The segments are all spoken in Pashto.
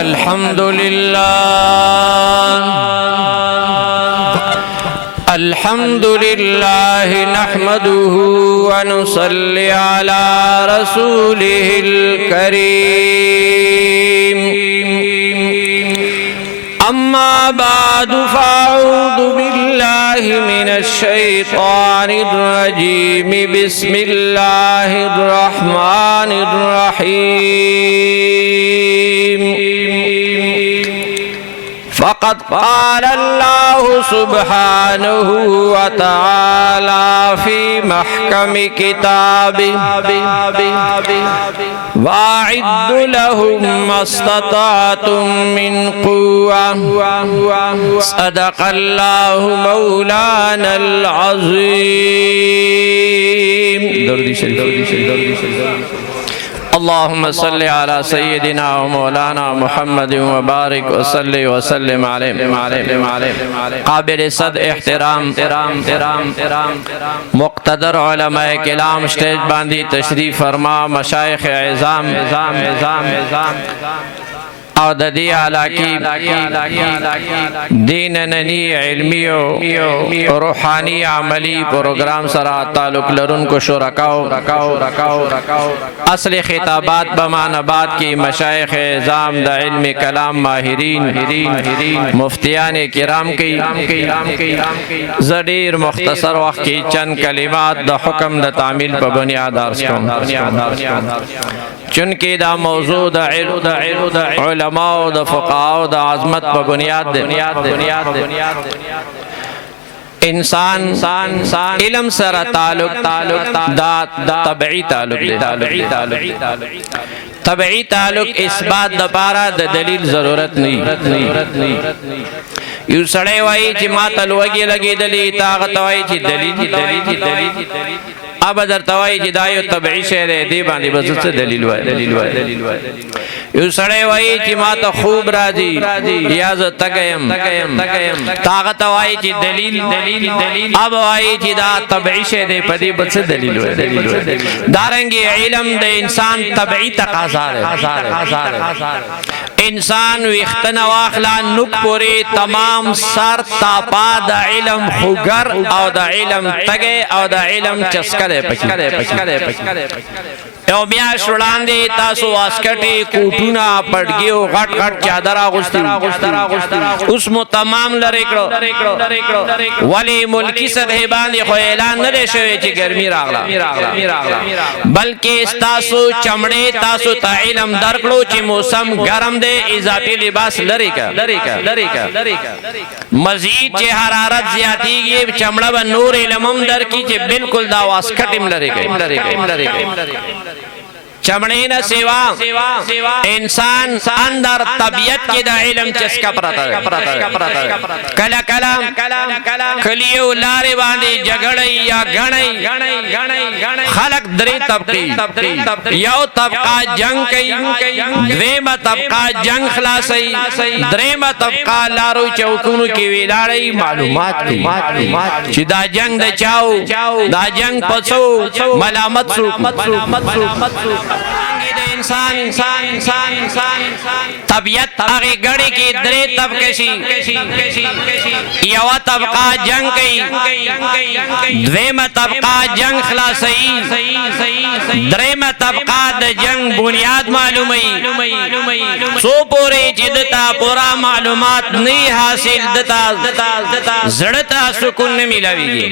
الحمد لله الحمد لله نحمده ونصلي على رسوله الكريم أما بعد فأعوذ بالله من الشيطان الرجيم بسم الله الرحمن الرحيم فقد قال الله سبحانه وتعالى في محكم كتابه وأعدوا لهم ما استطعتم من قوة صدق الله مولانا العظيم اللهم صل على سيدنا ومولانا محمد وبارك وسلم عليه قابل صد احترام مقتدر علماء کلام سٹیج باندی تشریف فرما مشایخ اعظام او د دې علاقې دین ننی علمی او روحانی عملی پروگرام سره تعلق لرونکو شرکاو اصل خطابات بمانبات کی مشایخ اعظام د علم کلام ماہرین مفتیان کرام کی زدیر مختصر وقت کی چند کلمات د حکم د تعمیل په بنیاد عرض کوم چونکہ دا موضوع دا علماء و دا فقہاء و دا عظمت پا بنیاد انسان علم سر تعلق دا طبعی تعلق طبعی تعلق اثبات دا پارا دا دلیل ضرورت نہیں یو سڑے وائی چی ما تلوگی لگی دلی طاقت وائی چی دلیل اب در توائی چی دایو طبعی شہر ہے دی باندی بزرد سے دلیل وائی یو سڑے وائی چی ما تا خوب راضی یاز تگیم طاقت وائی چی دلیل اب وائی چی دا طبعی شہر ہے پدی بزرد سے دلیل وائی دارنگی علم دا انسان طبعی تقاضا ہے انسان ویختن واخلا نک پوری تمام سر تاپا دا علم خوگر او دا علم تگے او دا علم چسکر او بیا شڑان دے تاسو واسکٹی کوٹونا پڑگیو غٹ چادر آغستی اس مو تمام لرکڑو ولی ملکی صدحبان دی خو اعلان ندے شوئے چی گرمی راغلا بلکہ تاسو چمڑے تاسو تا علم درکڑو چی موسم گرم دے اضافی لباس لرکا مزید چی حرارت زیادی گی چمڑا با نور علمم در کی چی بالکل دا واسکٹیم لرکا چمڑین سوا انسان اندر طبیعت کی دا علم چسکا پرتا کلا کلیو لارے باندے جگڑی یا گھنی خلق دری طبقی یو طبقہ جنگ کئی دویم طبقہ جنگ خلاصی دریم طبقہ لارو چوکونو کی ویلاری معلومات کی چی دا جنگ دا چاو دا جنگ پسو ملامت سو انسان طبیعت آگے گڑی کی درے طبقشی یو طبقہ جنگ کئی دویم طبقہ جنگ خلاصی دریم طبقہ دا جنگ بنیاد معلومی سو پوری جدتا پورا معلومات نہیں حاصل دتا زڑتا سکون نمی لوی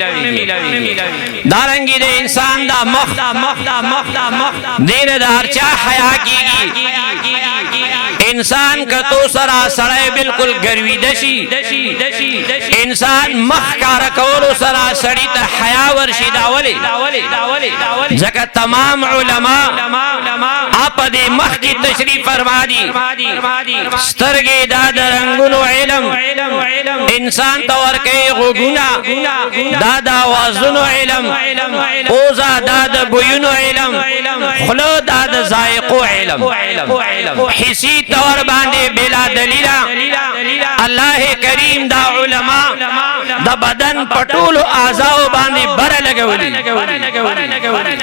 دارنگی دے انسان دا مخ دین دا ہرچا حیاء کی انسان کا تو سرا سڑے بالکل گروی دشی انسان مخ کارکولو سرا سڑی تا حیاء ورشی داولی زکا تمام علماء آپ دے مخ کی تشریف فرما دی سترگی داد رنگن و علم انسان تورکے غگونا داد آوازن و علم اوزا داد بیون و علم خلو داد زائق و علم حسی طور باندے بلا دلیلہ اللہ کریم دا علماء دا بدن پٹول آزاو باندے بر لگولی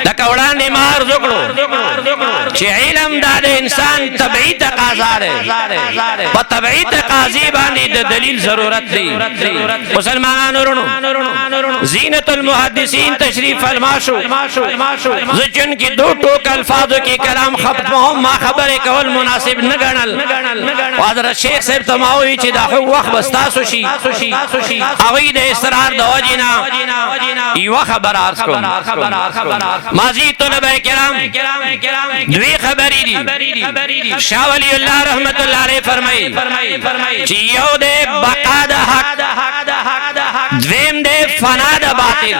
لکا وڑانے مار زکڑو چھ چې علم د انسان طبيعي تقاضا ده په طبيعي تقاضي باندې د دلیل ضرورت دی مسلمانانو ورونو زینت المحدثین تشریف فرماشو زچن کی دو ټوک الفاظو کې کلام ختمهم ما خبره کول مناسب نه ګڼل حضرت شیخ صاحب تماوي چې دا وخت بستاسو شي اوی د استرار د وجینا یو خبر عرض کوم ماضی طلبه کرام دوی خبرې دي شاه ولی الله رحمت الله علیه فرمایي چې یو د بقا د حق دویم د فنا د باطل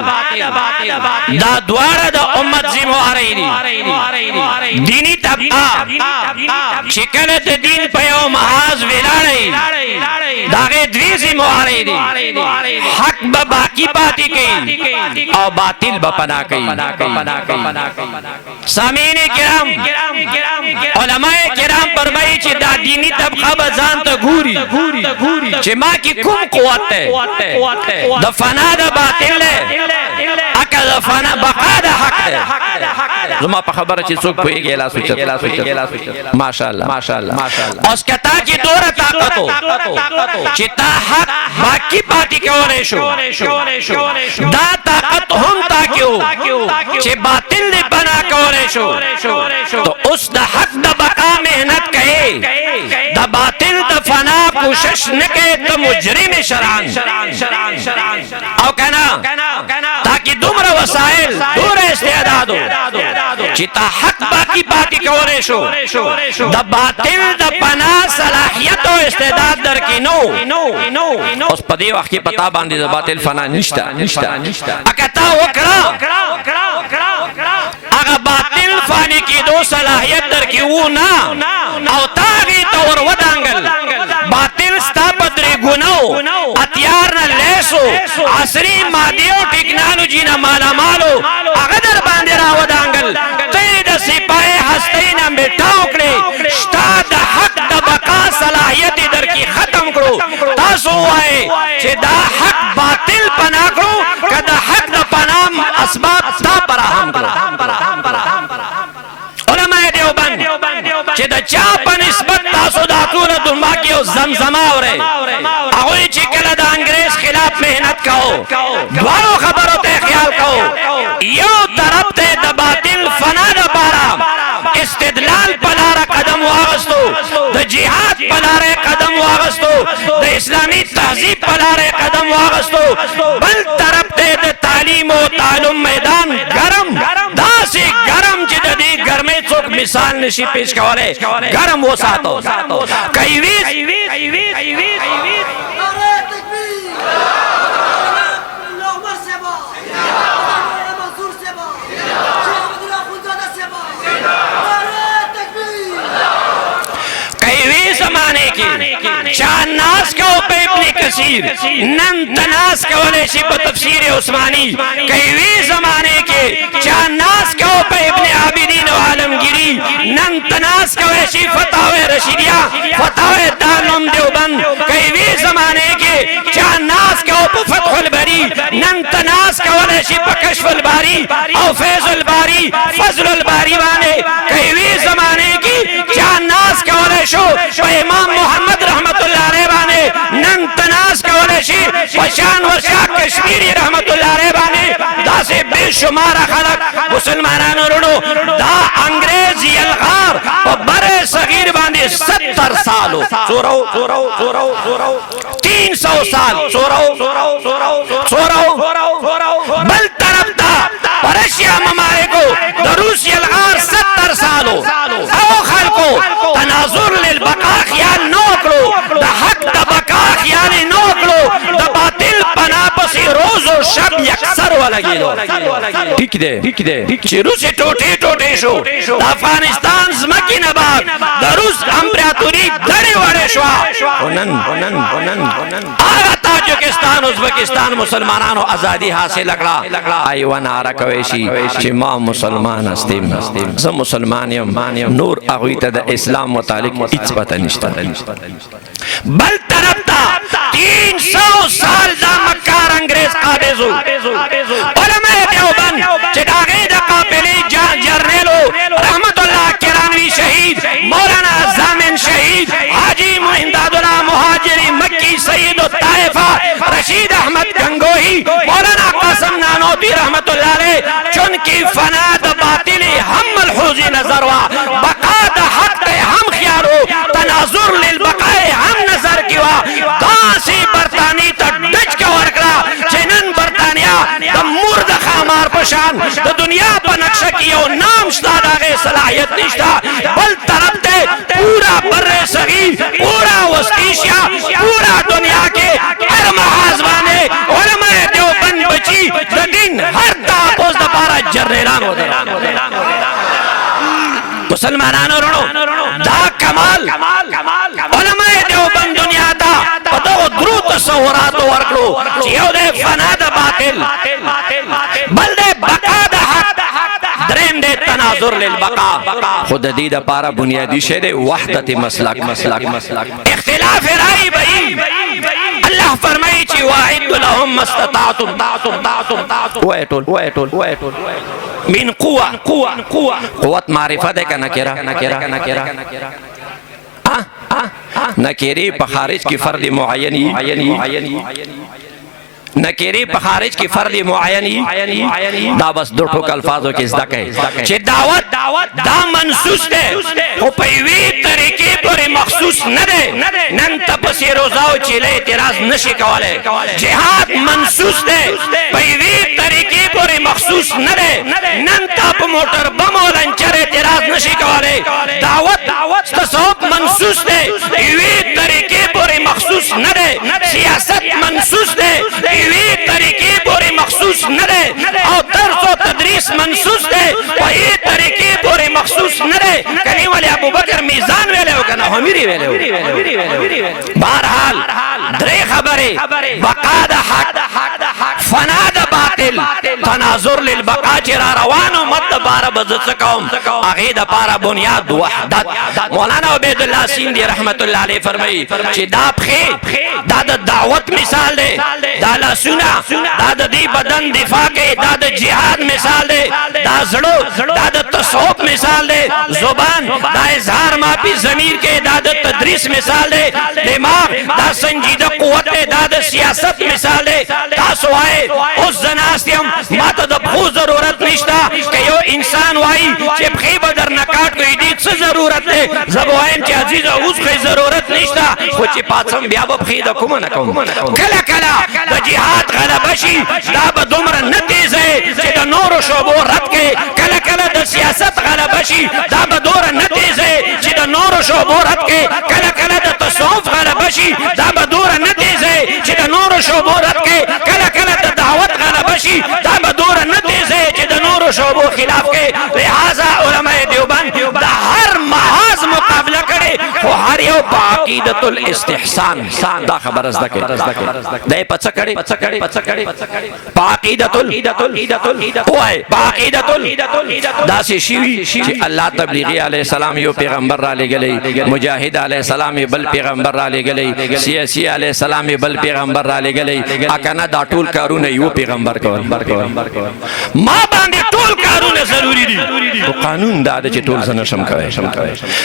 دا دواړه د امت ذمہواری دي دینی طبقه چې کله د دین په یو محاذ ولاړی داغه دوی ذمہواری دي حق به باقی پاتې کوي او باطل به پناه کوي سامعین کرام علماء کرام فرمایي چې دا دینی طبقه به ځان ته ګوري چې ما کې کوم قوت ده د فنا د باطل ده اکه د فنا بقا د حق ده زما په خبره چې څوک پوهیږي لا سوچ ماشاءالله اوس کتا کې دوره طاقت چې تا حق باقی پاتې کولای شو دا طاقت هم تاکیو چې باطل دې بنا کولای شو تو اوس د حق د بقا مهنت کړي د باطل د فنا کوشش نه کوي ته مجرم شرعن او کنا تاکي دومره وسایل دوره استعدادو چې تا حق باقی پاتې کولای شو د باطل د پنا صلاحیت او استعداد درکې نو اوس په دې وخت کې پتا باندې د باطل فنا نشته اکتا وکړه هغه باطل فانی کېدو صلاحیت درکې و نه او تاغي تور ودانګل باطل ستا پدری ګناو اتیار نه لیسو عصری مادي او ټیکنالوژي نه مالا مالو هغه در باندې را ودانګل ته د سپای هستۍ نه میټاو کړې شتا د حق د بقا صلاحیت درکې ختم کړو تاسو وایي چې دا حق باطل پناه کړو کدا حق د پناه اسباب تا فراهم کړو علماء دیوبند چې د چا په نسبت تاسو د ټول دنیا کې زمزمه اورئ هغه چې کله د انګريز خلاف مهنت کاو دوه خبرو ته خیال کاو یو طرف ته د باطل فنا لپاره استدلال پلاره قدم واغستو د جهاد پلاره قدم واغستو د اسلامي تهذیب پلاره قدم واغستو بل طرف ته د تعلیم او تعلم میدان ګرم داسې ګرم چې د دې ګرمۍ څوک مثال نشي پیش کولای ګرم وساتو کوي چا ناس کو په ابن کثیر نن تناس کولای شي په تفسیر عثماني کوي زمانه کې چا ناس کو په ابن عابدین او عالمگیری نن تناس کوي شي فتاوی رشیدیه فتاوی دارالعلوم دیوبند کوي زمانه کې چا ناس کو په فتح البری نن تناس کولای شي په کشف الباری او فیض الباری فضل الباری باندې کوي زمانه کې چا ناس کولای شو په امام محمد رحمت الله علیه باندې نن تناس کولای شي پشان ورشا کشمیری رحمت الله علیه باندې داسې بے شمار خلک مسلمانانو ورونو دا انګريز یلغار په بره صغیر باندې 70 سالو 300 سال بل طرف تا پرشیا ممالکو د روس یلغار 70 سالو او خلکو تناظر للبقاء خیال نو کړو د حق د بقا خیال نو کړو د باطل پنا پسې روز او شب یکسر ولګیدو ټیک ده چې روس ټوټه شو د افغانستان زمکه نه بعد د روس امپراتوري دړې وړې شو ونن هغه تاجکستان ازبکستان مسلمانانو ازادي حاصل کړه ایوه ناره کوي شي چې ما مسلمان استیم زه مسلمان یم نور هغوی ته د اسلام متعلق هیڅ پته نشته بل طرف ته 300 سال دا مکار انګريز قابضو علماء دیوبند چې د هغې د قافلې جرنیلو رحمت الله کرانوي حافظ رحمت اللہ علیہ چونکہ فنا دا باطلی ہم ملحوظی نظر وا بقا دا حق تے ہم خیارو تناظر للبقائے ہم نظر کیوا داسی برطانی تا ڈج کا ورکلا چنن برطانیہ دا مرد خامار پشان دا دنیا پا نقشہ کیو نام شتا دا غی صلاحیت نشتا بل طرف تے پورا بر صغیر پورا وسطیشیا پورا دنیا کے ہر محاذوانے علماء دیوبند بچی دا دن ہر تاپوز دا پارا جرنیلان ہو دا مسلمانانو رونو دا کمال علماء دیوبند دنیا دا پتو درو تصوراتو ورکلو چیو دے فنا دا باطل بل دے بقا دا حق درم دے تناظر للبقا خود دی دا پارا بنیادی شے وحدت مسلک اختلاف رائی بئی اللہ فرمائی چی واعد لهم مستطاعتم ویٹول من قوت معرفت ہے کہ نکرہ نکیری پا خارج کی فرد معینی نکیری پا خارج کی فرد معینی دا بس دو ٹھوک الفاظوں کی ازدک ہے چھ دعوت دا منسوس دے وہ پیوی طریقے پر مخصوص نہ دے نن تپسی روزاو چلے اعتراض نشی کوالے جہاد منسوس دے پیوی طریقے پر مخصوص نہ دے نن تپ موٹر بم و لنچر اعتراض نشی کوالے دعوت تصوب منسوس دے پیوی طریقے پر مخصوص نہ دے سیاست منسوس دے پیوی طریقے پر مخصوص نہ دے اور درس و تدریس منسوس دے پیوی طریقے پر مخصوص نہ دے کنی والے ابو بکر میزان ویلے ہو کنا ہمیری ویلے ہو بہرحال درے خبرے بقا دا حق فنا دا باطل تناظر للبقا چرا روانو مد پارا بزد سکوم آغی دا پارا بنیاد وحدت مولانا عبید اللہ سیندی رحمت اللہ علیہ فرمائی چی دا پخی دا دا دعوت مثال دے دا لسونا دا دا دی بدن دفاع کے دا دا جہاد مثال دے دا زڑو دا دا تصوب مثال دے زبان دا اظہار ماپی ضمیر کے دا دا تدریس مثال دے دماغ دا سنجیدہ قوت دا دا سیاست مثال دے دا سوائے اس زناستیم ماتا دا بخو ضرورت نشتا کہ یو انسان وائی چی بخی بدر نکاٹ کو ایدید سے ضرورت دے زبوائیم چی عزیزہ اس خی ضرورت نشتا خوچی پاتسم بیا بخی دا کم نکم کلا دا جہاد غلبشی دا بدمر نتیز ہے چی دا نور و شعبو رد کے کلا دا سیاست غلبشی دا بدور نتیز ہے چی دا نور و شعبو رد کے کلا دا تصوف غلبشی دا بدور نتیز ہے چی دا نور و شعبو رد کے کلا دا دعوت غلبشی دا بدور نتیز ہے چی دا نور و شعبو خلاف کے لہذا علماء دیوبند دا ہر محاذ مقابلہ کرے وہ ہر یو باقیدت الاستحسان دا خبر ازدکے دے پچکڑی باقیدت دا سی شیوی چی اللہ تبلیغی علیہ السلام یو پیغمبر را لے گلے مجاہد علیہ السلام بل پیغمبر را لے گلے سیاسی علیہ السلام بل پیغمبر را لے گلے اکنا دا ٹول کارون یو پیغمبر کو ما باندے ٹول کارون ضروری دی قانون دا چی ٹول سنشم کوئے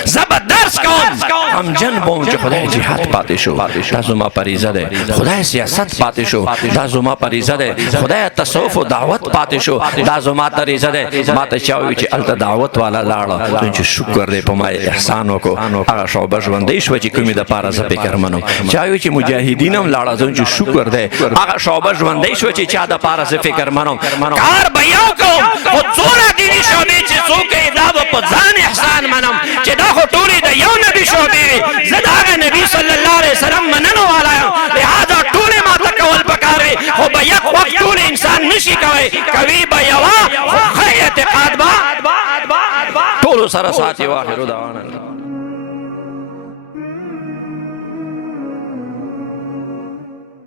زبردرس کون ہم جن بون چی خدای جہاد پاتے شو دا زما پریزہ دے خدای سیاست پاتے شو دا زما پریزہ دے خدای تصوف و دعوت پاتے شو دا زما پریزہ دے ما تا چاوی چی علتا دعوت والا لارا چی شکر دے پمائے احسانوں کو اگا شعبہ جوندیش وچی کمی دا پارا زپی کرمنو چاوی چی مجاہدینم لارا چی شکر دے اگا شعبہ جوندیش وچی چا دا پارا زپی کرمنو کار بیاو کو خود زورا دینی شعبی چی سوکے دا و پتزان احسان منم چی دا خود تولی دا یو نبی شعبی زد آگا نبی صلی اللہ علیہ وسلم مننو والا ہے لہذا تولی ما تکول پکارے خو بیق وقت تولی انسان نشی کوئے کوئی بیوا خو خی اعتقاد با تولو سر ساتی واخر دعوانا